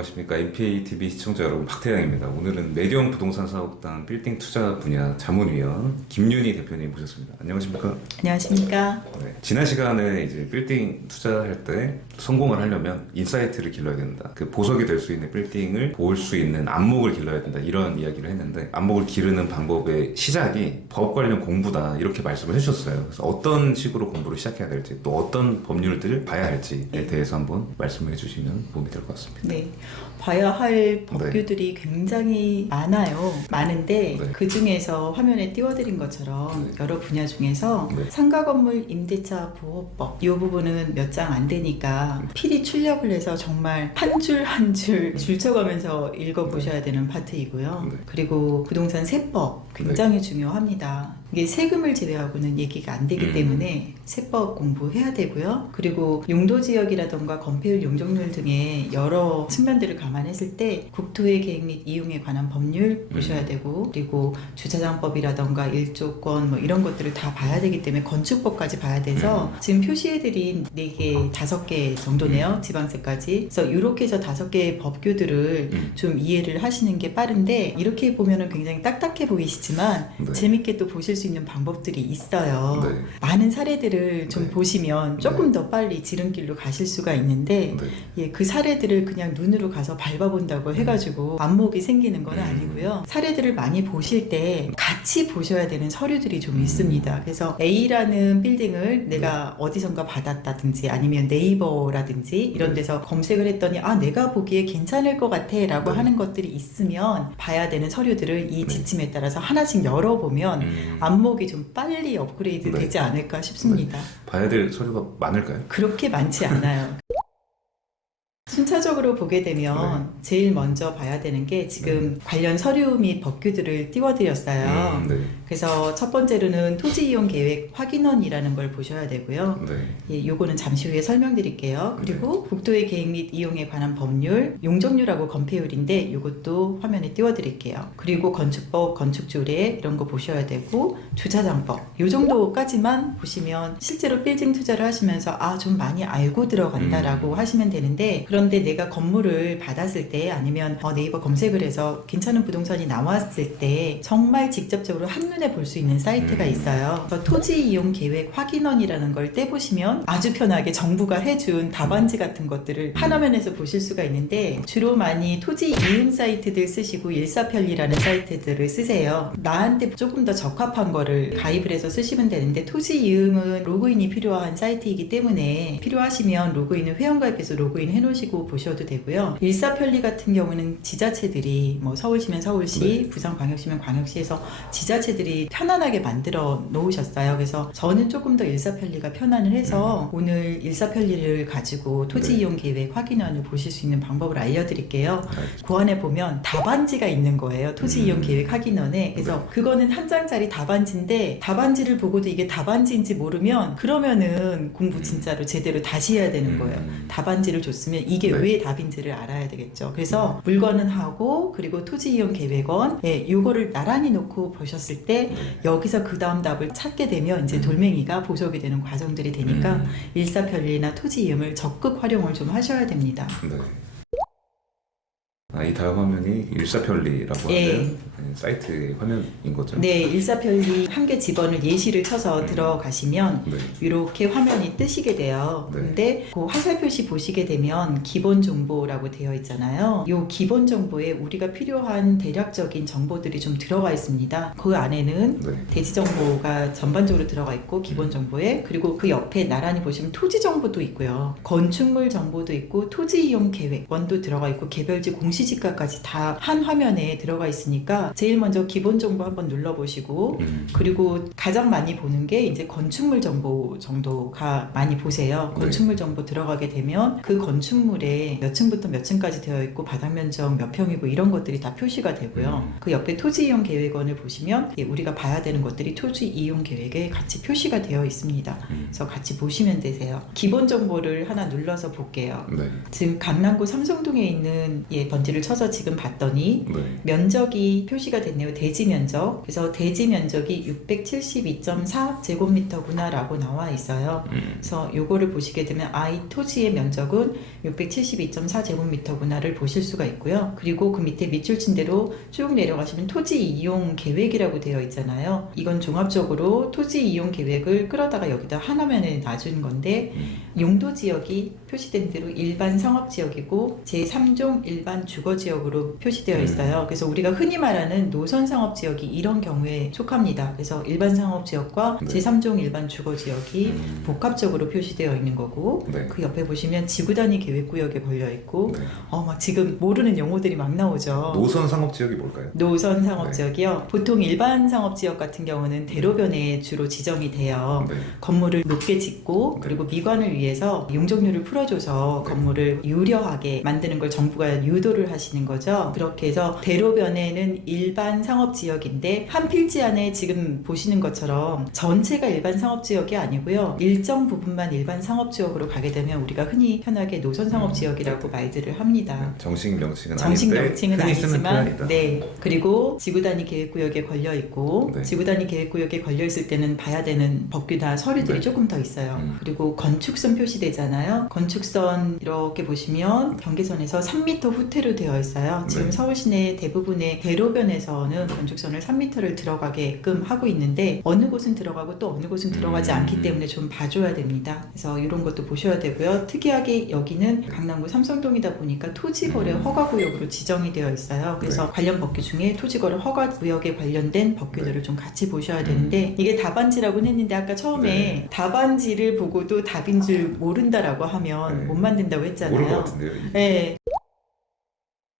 안녕하십니까. MPATV 시청자 여러분, 박태양입니다. 오늘은 매경 부동산 사업단 빌딩 투자 분야 자문위원 김윤희 대표님 모셨습니다. 안녕하십니까. 안녕하십니까. 네, 지난 시간에 이제 빌딩 투자할 때 성공을 하려면 인사이트를 길러야 된다. 그 보석이 될 수 있는 빌딩을 볼 수 있는 안목을 길러야 된다. 이런 이야기를 했는데, 안목을 기르는 방법의 시작이 법 관련 공부다. 이렇게 말씀을 해주셨어요. 그래서 어떤 식으로 공부를 시작해야 될지, 또 어떤 법률들을 봐야 할지에 대해서 한번 말씀해 주시면 도움이 될 것 같습니다. 네, 봐야 할 법규들이 굉장히 많아요. 많은데 네. 그 중에서 화면에 띄워드린 것처럼 여러 분야 중에서 상가건물 임대차 보호법 이 부분은 몇 장 안 되니까 필히 출력을 해서 정말 한 줄 한 줄 줄쳐가면서 읽어보셔야 되는 파트이고요. 그리고 부동산 세법 굉장히 중요합니다. 이게 세금을 제외하고는 얘기가 안 되기 때문에 세법 공부해야 되고요. 그리고 용도지역이라던가 건폐율, 용적률 등의 여러 측면들을 감안했을 때 국토의 계획 및 이용에 관한 법률 보셔야 되고, 그리고 주차장법이라던가 일조권 뭐 이런 것들을 다 봐야 되기 때문에 건축법까지 봐야 돼서 지금 표시해드린 4개, 5개 정도네요. 지방세까지. 그래서 이렇게 해서 5개의 법규들을 좀 이해를 하시는 게 빠른데, 이렇게 보면은 굉장히 딱딱해 보이시지만 재밌게 또 보실 수 있는 방법들이 있어요. 많은 사례들을 좀 보시면 조금 더 빨리 지름길로 가실 수가 있는데, 예, 그 사례들을 그냥 눈으로 가서 밟아본다고 해가지고 안목이 생기는 건 아니고요. 사례들을 많이 보실 때 같이 보셔야 되는 서류들이 좀 있습니다. 그래서 A라는 빌딩을 내가 어디선가 받았다든지 아니면 네이버라든지 이런 데서 검색을 했더니 내가 보기에 괜찮을 것 같아 라고 하는 것들이 있으면 봐야 되는 서류들을 이 지침에 따라서 하나씩 열어보면 안목이 좀 빨리 업그레이드 되지 않을까 싶습니다. 봐야 될 서류가 많을까요? 그렇게 많지 않아요. 순차적으로 보게 되면 제일 먼저 봐야 되는 게 지금 관련 서류 및 법규들을 띄워드렸어요. 그래서 첫 번째로는 토지이용계획 확인원이라는 걸 보셔야 되고요. 예, 요거는 잠시 후에 설명드릴게요. 그리고 국토의 계획 및 이용에 관한 법률, 용적률하고 건폐율인데 요것도 화면에 띄워드릴게요. 그리고 건축법, 건축조례 이런 거 보셔야 되고, 주차장법 요 정도까지만 보시면 실제로 빌딩 투자를 하시면서 좀 많이 알고 들어간다라고 하시면 되는데, 그런데 내가 건물을 받았을 때 아니면 네이버 검색을 해서 괜찮은 부동산이 나왔을 때 정말 직접적으로 한눈에 볼 수 있는 사이트가 있어요. 토지이용계획 확인원이라는 걸 떼보시면 아주 편하게 정부가 해준 답안지 같은 것들을 한 화면에서 보실 수가 있는데, 주로 많이 토지 이용 사이트들 쓰시고 일사편리라는 사이트들을 쓰세요. 나한테 조금 더 적합한 거를 가입을 해서 쓰시면 되는데, 토지 이용은 로그인이 필요한 사이트이기 때문에 필요하시면 로그인을 회원가입해서 로그인 해놓으시고 보셔도 되고요. 일사편리 같은 경우는 지자체들이 뭐 서울시면 서울시, 부산광역시면 광역시에서 지자체들이 편안하게 만들어 놓으셨어요. 그래서 저는 조금 더 일사편리가 편안을 해서 오늘 일사편리를 가지고 토지이용계획 확인원을 보실 수 있는 방법을 알려드릴게요. 그 안에 보면 답안지가 있는 거예요. 토지이용계획 확인원에. 그래서 그거는 한 장짜리 답안지인데, 답안지를 보고도 이게 답안지인지 모르면 그러면은 공부 진짜로 제대로 다시 해야 되는 거예요. 답안지를 줬으면 이게 왜 답인지를 알아야 되겠죠. 그래서 물건은 하고, 그리고 토지이용계획원 요거를 나란히 놓고 보셨을 때 여기서 그 다음 답을 찾게 되면 이제 돌멩이가 보석이 되는 과정들이 되니까 일사편리나 토지이용을 적극 활용을 좀 하셔야 됩니다. 이 다음 화면이 일사편리라고 하는 사이트의 화면인 거죠? 네, 일사편리 한 개 집어를 예시를 쳐서 들어가시면 이렇게 화면이 뜨시게 돼요. 근데 그 화살 표시 보시게 되면 기본 정보라고 되어 있잖아요. 이 기본 정보에 우리가 필요한 대략적인 정보들이 좀 들어가 있습니다. 그 안에는 대지 정보가 전반적으로 들어가 있고, 기본 정보에, 그리고 그 옆에 나란히 보시면 토지 정보도 있고요. 건축물 정보도 있고, 토지 이용 계획원도 들어가 있고, 개별지 공시지가까지 다 한 화면에 들어가 있으니까 제일 먼저 기본 정보 한번 눌러보시고, 그리고 가장 많이 보는 게 이제 건축물 정보 정도가 많이 보세요. 건축물 정보 들어가게 되면 그 건축물에 몇 층부터 몇 층까지 되어 있고, 바닥 면적 몇 평이고 이런 것들이 다 표시가 되고요. 그 옆에 토지 이용 계획원을 보시면 우리가 봐야 되는 것들이 토지 이용 계획에 같이 표시가 되어 있습니다. 그래서 같이 보시면 되세요. 기본 정보를 하나 눌러서 볼게요. 지금 강남구 삼성동에 있는 번지를 전기를 쳐서 지금 봤더니 네. 면적이 표시가 됐네요. 대지 면적. 그래서 대지 면적이 672.4제곱미터구나 라고 나와 있어요. 그래서 요거를 보시게 되면 이 토지의 면적은 672.4제곱미터구나를 보실 수가 있고요. 그리고 그 밑에 밑줄친대로 쭉 내려가시면 토지 이용 계획이라고 되어 있잖아요. 이건 종합적으로 토지 이용 계획을 끌어다가 여기다 하나면에 놔준 건데 용도 지역이 표시된 대로 일반 상업지역이고 제3종 일반 주거지역으로 표시되어 있어요. 그래서 우리가 흔히 말하는 노선상업지역이 이런 경우에 속합니다. 그래서 일반 상업지역과 네. 제3종 일반 주거지역이 복합적으로 표시되어 있는 거고 네. 그 옆에 보시면 지구단위 계획구역에 걸려있고 네. 막 지금 모르는 용어들이 막 나오죠. 노선 상업지역이 뭘까요? 노선 상업지역이요. 보통 일반 상업지역 같은 경우는 대로변에 주로 지정이 돼요. 네. 건물을 높게 짓고 그리고 미관을 위해서 용적률을 풀어줘서 네. 건물을 유려하게 만드는 걸 정부가 유도를 하시는 거죠. 그렇게 해서 대로변에는 일반 상업지역인데 한 필지 안에 지금 보시는 것처럼 전체가 일반 상업지역이 아니고요. 일정 부분만 일반 상업지역으로 가게 되면 우리가 흔히 편하게 노선 상업지역이라고 말들을 합니다. 정식 명칭은 정식 아닌데 명칭은 흔히 쓰는 아니지만 표현이다. 네. 그리고 지구단위 계획구역에 걸려 있고 네. 지구단위 계획구역에 걸려 있을 때는 봐야 되는 법규나 서류들이 네. 조금 더 있어요. 그리고 건축선 표시되잖아요. 건축선 이렇게 보시면 경계선에서 3m 후퇴로 되어 있어요. 지금 네. 서울 시내 대부분의 대로변에서는 건축선을 3m를 들어가게끔 하고 있는데 어느 곳은 들어가고 또 어느 곳은 들어가지 않기 때문에 좀 봐줘야 됩니다. 그래서 이런 것도 보셔야 되고요. 특이하게 여기는 강남구 삼성동이다 보니까 토지거래 허가구역으로 지정이 되어 있어요. 그래서 관련 법규 중에 토지거래 허가구역에 관련된 법규들을 좀 같이 보셔야 되는데 이게 답안지라고는 했는데 아까 처음에 답안지를 보고도 답인 줄 모른다라고 하면 못 만든다고 했잖아요. 모를 것 같은데요. 네.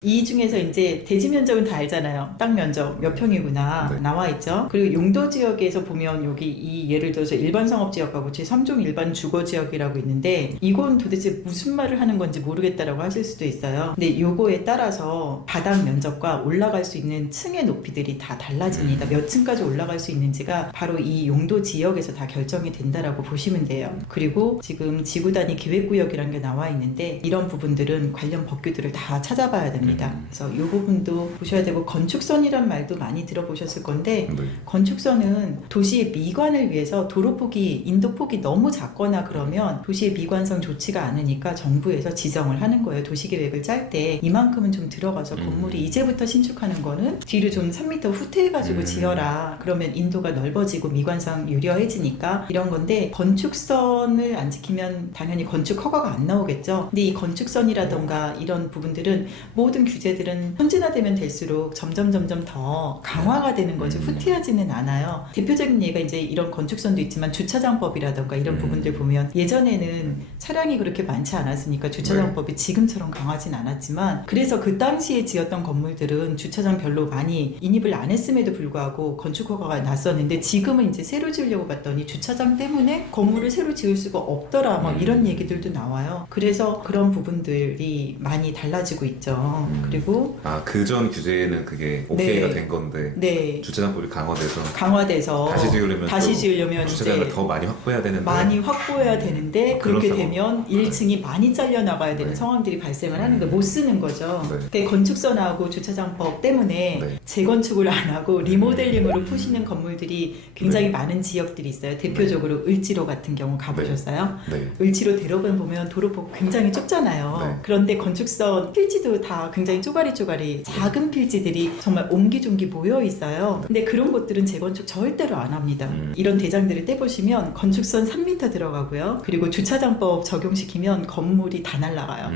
이 중에서 이제 대지 면적은 다 알잖아요. 땅 면적 몇 평이구나 네. 나와 있죠. 그리고 용도 지역에서 보면 여기 이 예를 들어서 일반 상업지역하고 제3종 일반 주거지역이라고 있는데 이건 도대체 무슨 말을 하는 건지 모르겠다라고 하실 수도 있어요. 근데 요거에 따라서 바닥 면적과 올라갈 수 있는 층의 높이들이 다 달라집니다. 몇 층까지 올라갈 수 있는지가 바로 이 용도 지역에서 다 결정이 된다라고 보시면 돼요. 그리고 지금 지구단위 계획구역이라는 게 나와 있는데 이런 부분들은 관련 법규들을 다 찾아봐야 됩니다. 그래서 이 부분도 보셔야 되고 건축선이란 말도 많이 들어보셨을 건데 네. 건축선은 도시의 미관을 위해서 도로폭이 인도폭이 너무 작거나 그러면 도시의 미관성 좋지가 않으니까 정부에서 지정을 하는 거예요. 도시계획을 짤 때 이만큼은 좀 들어가서 건물이 이제부터 신축하는 거는 뒤로 좀 3m 후퇴해가지고 지어라. 그러면 인도가 넓어지고 미관성 유려해지니까 이런 건데 건축선을 안 지키면 당연히 건축 허가가 안 나오겠죠. 근데 이 건축선이라던가 이런 부분들은 모든 규제들은 선진화되면 될수록 점점 더 강화가 되는 거죠. 후퇴하지는 않아요. 대표적인 예가 이제 이런 건축선도 있지만 주차장법이라던가 이런 부분들 보면 예전에는 차량이 그렇게 많지 않았으니까 주차장법이 지금처럼 강하진 않았지만 그래서 그 당시에 지었던 건물들은 주차장 별로 많이 인입을 안 했음에도 불구하고 건축 허가가 났었는데 지금은 이제 새로 지으려고 봤더니 주차장 때문에 건물을 새로 지을 수가 없더라 막 이런 얘기들도 나와요. 그래서 그런 부분들이 많이 달라지고 있죠. 그리고 그전 규제에는 그게 오케이가 네. 된 건데 네. 주차장법이 강화돼서 다시 지으려면 주차장을 이제 더 많이 확보해야 되는데 많이 확보해야 되는데 그렇게 되면 1층이 많이 잘려나가야 되는 네. 상황들이 발생을 하는 거예요. 못 쓰는 거죠. 네. 그러니까 건축선하고 주차장법 때문에 네. 재건축을 안 하고 리모델링으로 푸시는 건물들이 굉장히 네. 많은 지역들이 있어요. 대표적으로 을지로 같은 경우 가보셨어요? 네. 을지로 대로변 보면 도로폭 굉장히 좁잖아요. 네. 그런데 건축선 필지도 다 굉장히 쪼가리 작은 필지들이 정말 옹기종기 모여 있어요. 근데 그런 곳들은 재건축 절대로 안 합니다. 이런 대장들을 떼보시면 건축선 3m 들어가고요. 그리고 주차장법 적용시키면 건물이 다 날아가요.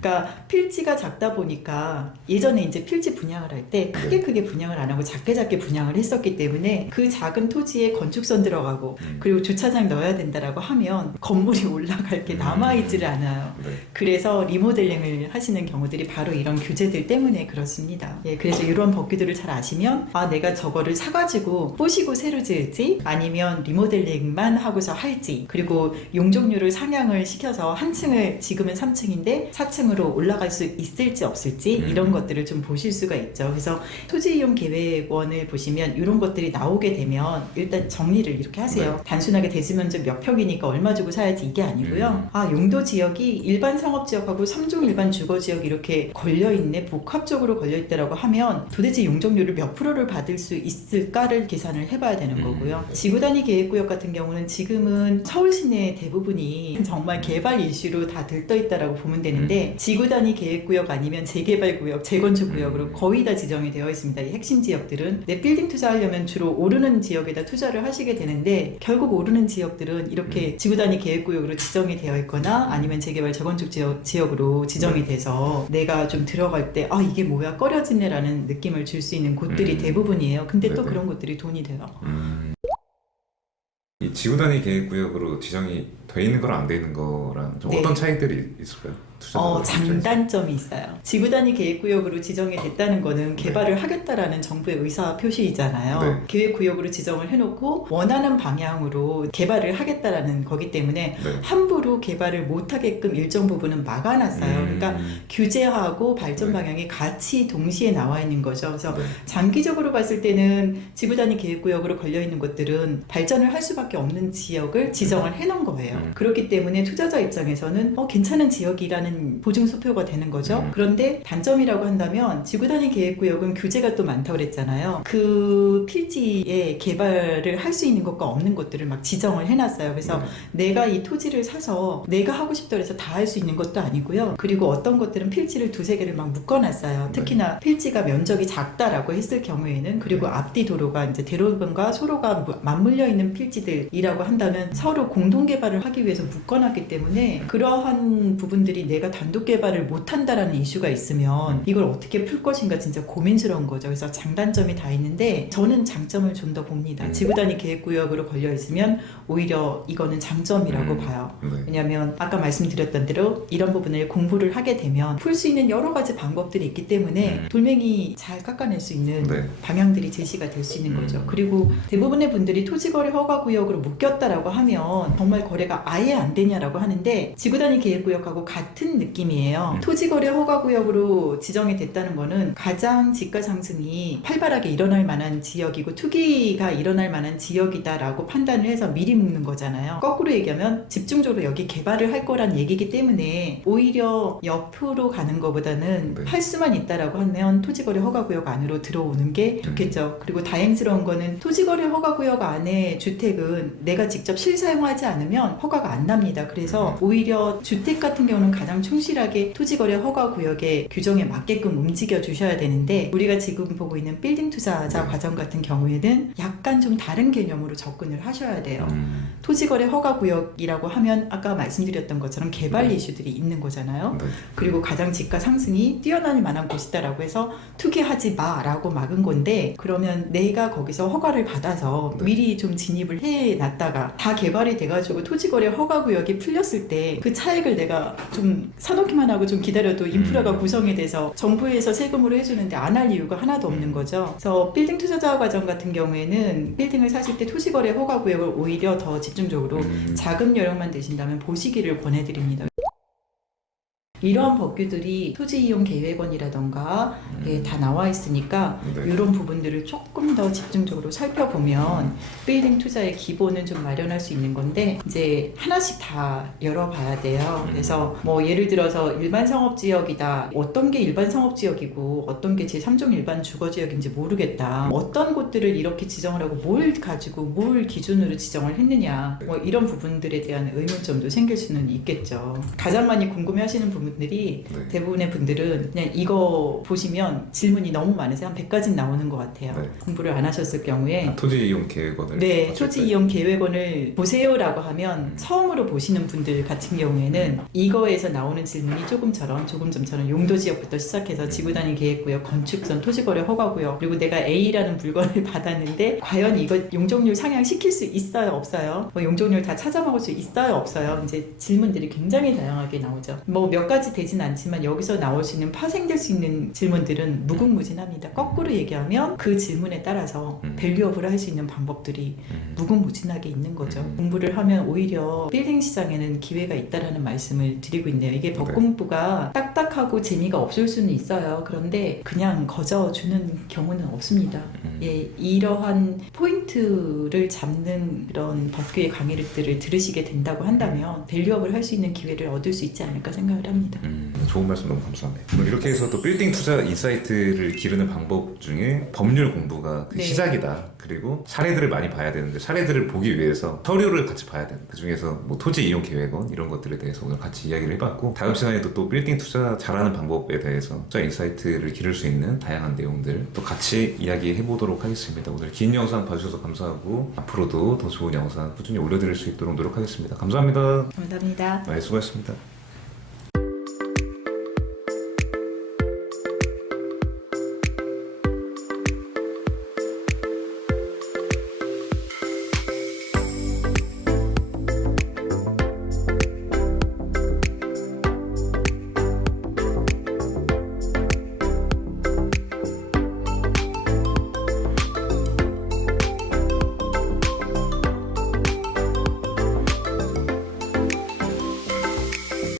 그러니까 필지가 작다 보니까 예전에 이제 필지 분양을 할 때 크게 분양을 안 하고 작게 분양을 했었기 때문에 그 작은 토지에 건축선 들어가고 그리고 주차장 넣어야 된다라고 하면 건물이 올라갈 게 남아있지를 않아요. 네. 그래서 리모델링을 하시는 경우들이 바로 이런 규제들 때문에 그렇습니다. 예, 그래서 이런 법규들을 잘 아시면 내가 저거를 사가지고 부시고 새로 지을지 아니면 리모델링만 하고서 할지 그리고 용적률을 상향을 시켜서 한 층을 지금은 3층인데 4층을 하층으로 올라갈 수 있을지 없을지 이런 것들을 좀 보실 수가 있죠. 그래서 토지이용계획원을 보시면 이런 것들이 나오게 되면 일단 정리를 이렇게 하세요. 네. 단순하게 대지면적 몇 평이니까 얼마 주고 사야지 이게 아니고요. 아, 용도 지역이 일반 상업지역하고 3종 일반 주거지역 이렇게 걸려있네, 복합적으로 걸려있다라고 하면 도대체 용적률을 몇 프로를 받을 수 있을까를 계산을 해봐야 되는 거고요. 지구단위 계획구역 같은 경우는 지금은 서울 시내 대부분이 정말 개발 이슈로 다 들떠있다라고 보면 되는데 지구단위 계획구역 아니면 재개발구역, 재건축구역으로 거의 다 지정이 되어 있습니다. 이 핵심 지역들은 내 빌딩 투자하려면 주로 오르는 지역에다 투자를 하시게 되는데 결국 오르는 지역들은 이렇게 지구단위 계획구역으로 지정이 되어 있거나 아니면 재개발 재건축 지역으로 지정이 돼서 내가 좀 들어갈 때 아 이게 뭐야 꺼려지네라는 느낌을 줄 수 있는 곳들이 대부분이에요. 근데 또 네네. 그런 곳들이 돈이 돼요. 이 지구단위 계획구역으로 지정이 돼 있는 거랑 안 돼 있는 거랑 좀 네. 어떤 차이들이 있을까요? 장단점이 있어요. 지구단위 계획구역으로 지정이 됐다는 거는 개발을 하겠다라는 정부의 의사 표시이잖아요. 네. 계획구역으로 지정을 해놓고 원하는 방향으로 개발을 하겠다라는 거기 때문에 네. 함부로 개발을 못하게끔 일정 부분은 막아놨어요. 그러니까 규제하고 발전 방향이 같이 동시에 나와 있는 거죠. 그래서 네. 장기적으로 봤을 때는 지구단위 계획구역으로 걸려있는 것들은 발전을 할 수밖에 없는 지역을 지정을 해놓은 거예요. 그렇기 때문에 투자자 입장에서는 괜찮은 지역이라는 보증수표가 되는 거죠. 그런데 단점이라고 한다면 지구단위 계획구역은 규제가 또 많다고 그랬잖아요. 그 필지에 개발을 할 수 있는 것과 없는 것들을 막 지정을 해놨어요. 그래서 내가 이 토지를 사서 내가 하고 싶다 해서 다 할 수 있는 것도 아니고요. 그리고 어떤 것들은 필지를 두세 개를 막 묶어놨어요. 특히나 필지가 면적이 작다라고 했을 경우에는 그리고 앞뒤 도로가 이제 대로변과 소로가 맞물려 있는 필지들이라고 한다면 서로 공동 개발을 하기 위해서 묶어놨기 때문에 그러한 부분들이 내가 단독 개발을 못한다라는 이슈가 있으면 이걸 어떻게 풀 것인가 진짜 고민스러운 거죠. 그래서 장단점이 다 있는데 저는 장점을 좀 더 봅니다. 지구단위 계획구역으로 걸려 있으면 오히려 이거는 장점이라고 봐요. 왜냐하면 아까 말씀드렸던 대로 이런 부분을 공부를 하게 되면 풀 수 있는 여러 가지 방법들이 있기 때문에 돌멩이 잘 깎아낼 수 있는 방향들이 제시가 될 수 있는 거죠. 그리고 대부분의 분들이 토지거래 허가구역으로 묶였다라고 하면 정말 거래가 아예 안 되냐라고 하는데 지구단위 계획구역하고 같은 느낌이에요. 토지거래 허가구역으로 지정이 됐다는 거는 가장 지가 상승이 활발하게 일어날 만한 지역이고 투기가 일어날 만한 지역이다라고 판단을 해서 미리 묶는 거잖아요. 거꾸로 얘기하면 집중적으로 여기 개발을 할 거란 얘기이기 때문에 오히려 옆으로 가는 것보다는 할 수만 있다라고 하면 토지거래 허가구역 안으로 들어오는 게 좋겠죠. 그리고 다행스러운 거는 토지거래 허가구역 안에 주택은 내가 직접 실사용하지 않으면 허가가 안 납니다. 그래서 오히려 주택 같은 경우는 가장 충실하게 토지거래 허가구역의 규정에 맞게끔 움직여 주셔야 되는데 우리가 지금 보고 있는 빌딩 투자자 과정 같은 경우에는 약간 좀 다른 개념으로 접근을 하셔야 돼요. 토지거래 허가구역이라고 하면 아까 말씀드렸던 것처럼 개발 이슈들이 있는 거잖아요. 그리고 가장 지가 상승이 뛰어날 만한 곳이다라고 해서 투기하지 마라고 막은 건데 그러면 내가 거기서 허가를 받아서 미리 좀 진입을 해놨다가 다 개발이 돼가지고 토지거래 허가구역이 풀렸을 때 그 차익을 내가 좀 사놓기만 하고 좀 기다려도 인프라가 구성이 돼서 정부에서 세금으로 해주는데 안 할 이유가 하나도 없는 거죠. 그래서 빌딩 투자자 과정 같은 경우에는 빌딩을 사실 때 토지거래 허가구역을 오히려 더 집중적으로 자금 여력만 되신다면 보시기를 권해드립니다. 이러한 법규들이 토지이용계획원이라던가 다 나와 있으니까 이런 부분들을 조금 더 집중적으로 살펴보면 빌딩 투자의 기본은 좀 마련할 수 있는 건데 이제 하나씩 다 열어봐야 돼요. 그래서 뭐 예를 들어서 일반 상업지역이다. 어떤 게 일반 상업지역이고 어떤 게 제3종 일반 주거지역인지 모르겠다. 어떤 곳들을 이렇게 지정을 하고 뭘 가지고 뭘 기준으로 지정을 했느냐. 뭐 이런 부분들에 대한 의문점도 생길 수는 있겠죠. 가장 많이 궁금해하시는 부분 분들이 대부분의 분들은 그냥 이거 보시면 질문이 너무 많으세요. 한 100가지 나오는 것 같아요. 공부를 안 하셨을 경우에 토지이용계획원을 토지이용계획원을 보세요라고 하면 처음으로 보시는 분들 같은 경우에는 이거에서 나오는 질문이 조금처럼 용도지역부터 시작해서 지구단위 계획구역, 건축선, 토지거래 허가구역 그리고 내가 A라는 물건을 받았는데 과연 이거 용적률 상향시킬 수 있어요? 없어요? 뭐 용적률 다 찾아먹을 수 있어요? 없어요? 이제 질문들이 굉장히 다양하게 나오죠. 뭐 몇 가지 답까지 되진 않지만 여기서 나올 수 있는 파생될 수 있는 질문들은 무궁무진합니다. 거꾸로 얘기하면 그 질문에 따라서 밸류업을 할 수 있는 방법들이 무궁무진하게 있는 거죠. 공부를 하면 오히려 빌딩 시장에는 기회가 있다라는 말씀을 드리고 있네요. 이게 법 공부가 딱딱하고 재미가 없을 수는 있어요. 그런데 그냥 거저주는 경우는 없습니다. 예, 이러한 포인트를 잡는 그런 법규의 강의들을 들으시게 된다고 한다면 밸류업을 할 수 있는 기회를 얻을 수 있지 않을까 생각을 합니다. 좋은 말씀 너무 감사합니다. 그럼 이렇게 해서 또 빌딩 투자 인사이트를 기르는 방법 중에 법률 공부가 그 네. 시작이다. 그리고 사례들을 많이 봐야 되는데 사례들을 보기 위해서 서류를 같이 봐야 되는 그 중에서 뭐 토지 이용 계획원 이런 것들에 대해서 오늘 같이 이야기를 해봤고 다음 시간에도 또 빌딩 투자 잘하는 방법에 대해서 투자 인사이트를 기를 수 있는 다양한 내용들 또 같이 이야기해 보도록 하겠습니다. 오늘 긴 영상 봐주셔서 감사하고 앞으로도 더 좋은 영상 꾸준히 올려드릴 수 있도록 노력하겠습니다. 감사합니다. 감사합니다. 네, 수고하셨습니다.